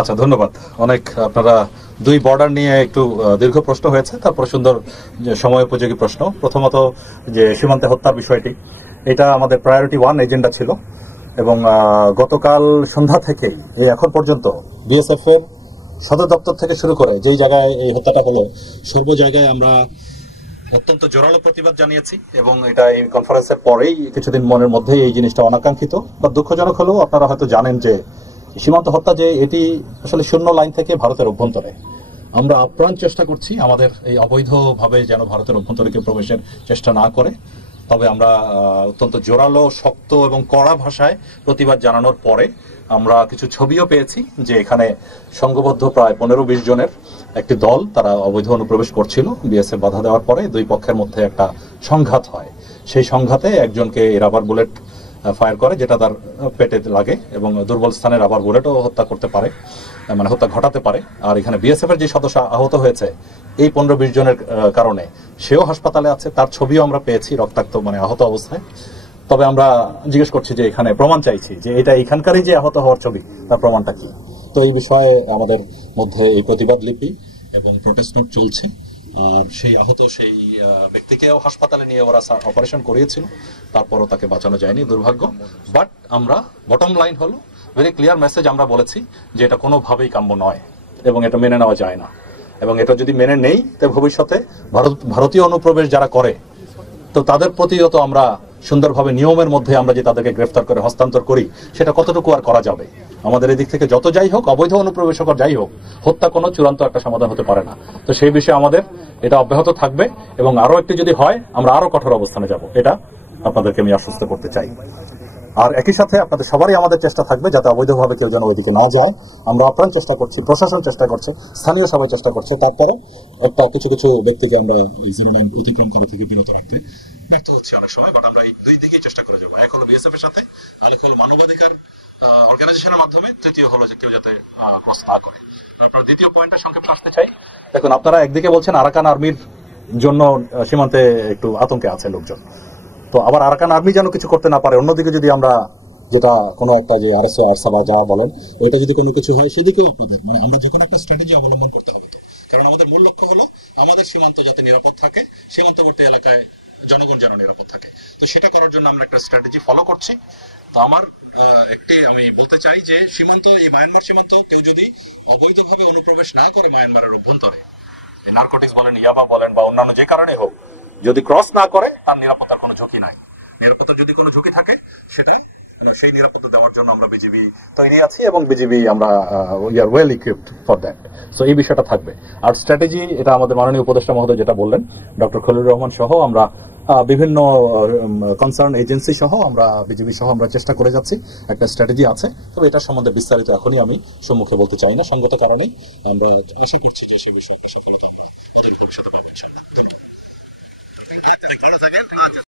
আচ্ছা, ধন্যবাদ অনেক। আপনারা দুই বর্ডার নিয়ে একটু দীর্ঘ প্রশ্ন হয়েছে, তারপরে সুন্দর সময় উপযোগী প্রশ্ন। প্রথমত যে সীমান্তে হত্যার বিষয়টি, এটা আমাদের প্রায়োরিটি 1 এজেন্ডা ছিল এবং গতকাল সন্ধ্যা থেকেই এই এখন পর্যন্ত বিএসএফ এর সদর দপ্তর থেকে শুরু করে যেই জায়গায় এই হত্যাটা হলো, সর্ব জায়গায় আমরা অত্যন্ত জোরালো প্রতিবাদ জানিয়েছি এবং এটা এই কনফারেন্সের পরেই কিছুদিন মনের মধ্যেই এই জিনিসটা অনাকাঙ্ক্ষিত বা দুঃখজনক হলেও আপনারা হয়তো জানেন যে সীমান্ত হত্যা যে এটি আসলে শূন্য লাইন থেকে ভারতের অভ্যন্তরে। আমরা আপ্রাণ চেষ্টা করছি আমাদের এই অবৈধভাবে যেন ভারতের অভ্যন্তরে কেউ প্রবেশের চেষ্টা না করে। তবে আমরা অত্যন্ত জোরালো, শক্ত এবং কড়া ভাষায় প্রতিবাদ জানানোর পরে আমরা কিছু ছবিও পেয়েছি যে এখানে সংঘবদ্ধ প্রায় 15-20 জনের একটি দল, তারা অবৈধ অনুপ্রবেশ করছিল। বিএসএফ বাধা দেওয়ার পরে দুই পক্ষের মধ্যে একটা সংঘাত হয়। সেই সংঘাতে একজনকে রাবার বুলেট ফায়ার করে, যেটা তার পেটে লাগে এবং দুর্বল স্থানে রাবার বুলেটও হত্যা করতে পারে, মানে হত্যা ঘটাতে পারে। আর এখানে বিএসএফ এর যে সদস্য আহত হয়েছে এই 15-20 জনের কারণে, সেও হাসপাতালে আছে, তার ছবিও আমরা পেয়েছি রক্তাক্ত, মানে আহত অবস্থায়। তবে আমরা জিজ্ঞেস করছি যে এখানে প্রমাণ চাইছি যে এটা এখানকারই যে আহত হওয়ার ছবি, তার প্রমাণটা কি। তো এই বিষয়ে আমাদের মধ্যে এই প্রতিবাদ লিপি এবং প্রোটেস্ট নোট চলছে। আর সেই আহত সেই ব্যক্তিকেও হাসপাতালে নিয়ে ওরা অপারেশন করিয়েছিল, তারপরও তাকে বাঁচানো যায়নি, দুর্ভাগ্য। বাট আমরা বটম লাইন হলো ভেরি ক্লিয়ার মেসেজ আমরা বলেছি যে এটা কোনোভাবেই কাম্য নয় এবং এটা মেনে নেওয়া যায় না। এবং এটা যদি মেনে নেই, তো ভবিষ্যতে ভারতীয় অনুপ্রবেশ যারা করে, তো তাদের প্রতিও তো আমরা সুন্দরভাবে নিয়মের মধ্যে আমরা যে তাদেরকে গ্রেফতার করে হস্তান্তর করি, সেটা কতটুকু আর করা যাবে। আমাদের এদিক থেকে যত যাই হোক, অবৈধ অনুপ্রবেশকর যাই হোক, হত্যা কোনো চূড়ান্ত একটা সমাধান হতে পারে না। তো সেই বিষয়ে আমাদের এটা অব্যাহত থাকবে এবং আরো একটি যদি হয় আমরা আরো কঠোর অবস্থানে যাব, এটা আপনাদেরকে আমি আশ্বস্ত করতে চাই। আর একই সাথে আপনাদের সবারই আমাদের চেষ্টা থাকবে যাতে অবৈধভাবে কেউ যেন ওইদিকে না যায়। আমরা আপ্রাণ চেষ্টা করছি, প্রশাসন চেষ্টা করছে, স্থানীয় সবাই চেষ্টা করছে। তারপরে একটা কিছু কিছু ব্যক্তিকে আমরা 09 অতিক্রম করা থেকে বিরত রাখতে ব্যর্থ হচ্ছে অনেক সময়। বাট আমরা এই দুই দিকেই চেষ্টা করে যাবো। এক হলো বিএসএফ এর সাথে, আরেক হলো মানবাধিকার অর্গানাইজেশনের মাধ্যমে, তৃতীয় হলো যে কেউ যাতে ক্রস না করে। আপনার দ্বিতীয় পয়েন্টটা সংক্ষেপে আসতে চাই। দেখুন, আপনারা একদিকে বলছেন আরাকান আর্মির জন্য সীমান্তে একটু আতঙ্কে আছে লোকজন, তো আবার আরাকান আর্মি যেন কিছু করতে না পারে। অন্যদিকে যদি আমরা যেটা কোনো একটা যে আরএসও আরসা বা যা বলেন, ওইটা যদি কোনো কিছু হয়, সেদিকেও আপনাদের মানে আমরা যে কোনো একটা স্ট্র্যাটেজি অবলম্বন করতে হবে। কারণ আমাদের মূল লক্ষ্য হলো আমাদের সীমান্ত যাতে নিরাপদ থাকে, সীমান্তবর্তী এলাকায় জনগণ যেন নিরাপদ থাকে। তো সেটা করার জন্য আমরা একটা স্ট্র্যাটেজি ফলো করছি। তো আমার আমি বলতে চাই যে সীমান্ত, এই মায়ানমার সীমান্ত কেউ যদি অবৈধভাবে অনুপ্রবেশ না করে মায়ানমারের অভ্যন্তরে, নার্কোটিক্স বলেন, ইয়াবা বলেন বা অন্যান্য যে কারণে হোক, যদি ক্রস না করে, তার নিরাপত্তার কোনো ঝুঁকি নাই। নিরাপত্তার যদি কোনো ঝুঁকি থাকে, সেটা সেই নিরাপত্তা দেওয়ার জন্য আমরা বিজিবি তৈরি আছি এবং বিজিবি আমরা we are well equipped for that. So এই বিষয়টা থাকবে। আর স্ট্র্যাটেজি, এটা আমাদের মাননীয় উপদেষ্টা মহোদয় যেটা বললেন, ডক্টর খলিলুর রহমান সহ আমরা বিভিন্ন কনসার্ন এজেন্সি সহ আমরা বিজিবি সহ আমরা চেষ্টা করে যাচ্ছি। একটা স্ট্র্যাটেজি আছে, তবে এটা সম্বন্ধে বিস্তারিত এখনই আমি সম্মুখে বলতে চাই না, সঙ্গত কারণেই। আমরা আশা করছি যে সে বিষয়ে একটা সফলতা আমরা অদূর ভবিষ্যতে পাবো ইনশাআল্লাহ। ধন্যবাদ।